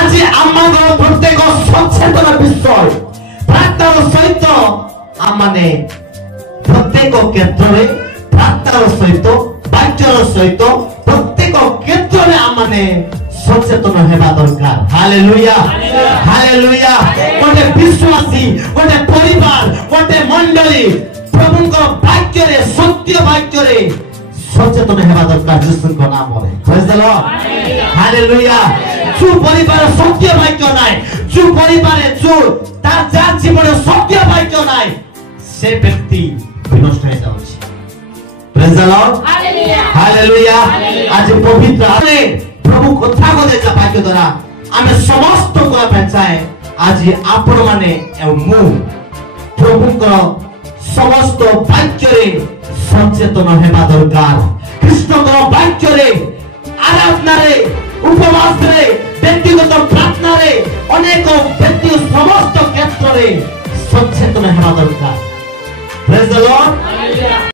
आज आमार प्रत्येक सचेतन विषय प्रार्थनार सहित आमाने प्रत्येक क्षेत्र में प्रार्थनार सहित वाक्यर सहित प्रत्येक क्षेत्र में आमाने सचेतन हेबा दरकार। Hallelujah hallelujah. गोटे विश्वासी गोटे परिवार गोटे मंडली प्रभुंकर वाक्य रे सत्य वाक्य रे सचेतन हेबा दरकार यीशुଙ୍କ नामରେ। Praise the lord hallelujah. जो परिवार सत्य वाक्य নাই जो परिवार जो तार যার জীবনে सत्य वाक्य নাই সে ব্যক্তি বিনষ্ট হয়ে যাচ্ছে। Praise the lord hallelujah hallelujah. आज पवित्र आत्मा प्रभु कथा को देखा वाक्य द्वारा आमे समस्त को पहचाए आज आपण माने मु प्रभुंकर समस्त वाक्य रे सचेतन हेबा दरकार। कृष्णकर वाक्य रे आराधना रे उपवास रे व्यक्तिगत प्रार्थना रे अनेक व्यक्ति समस्त क्षेत्र रे सचेतन हेबा दरकार। Praise the Lord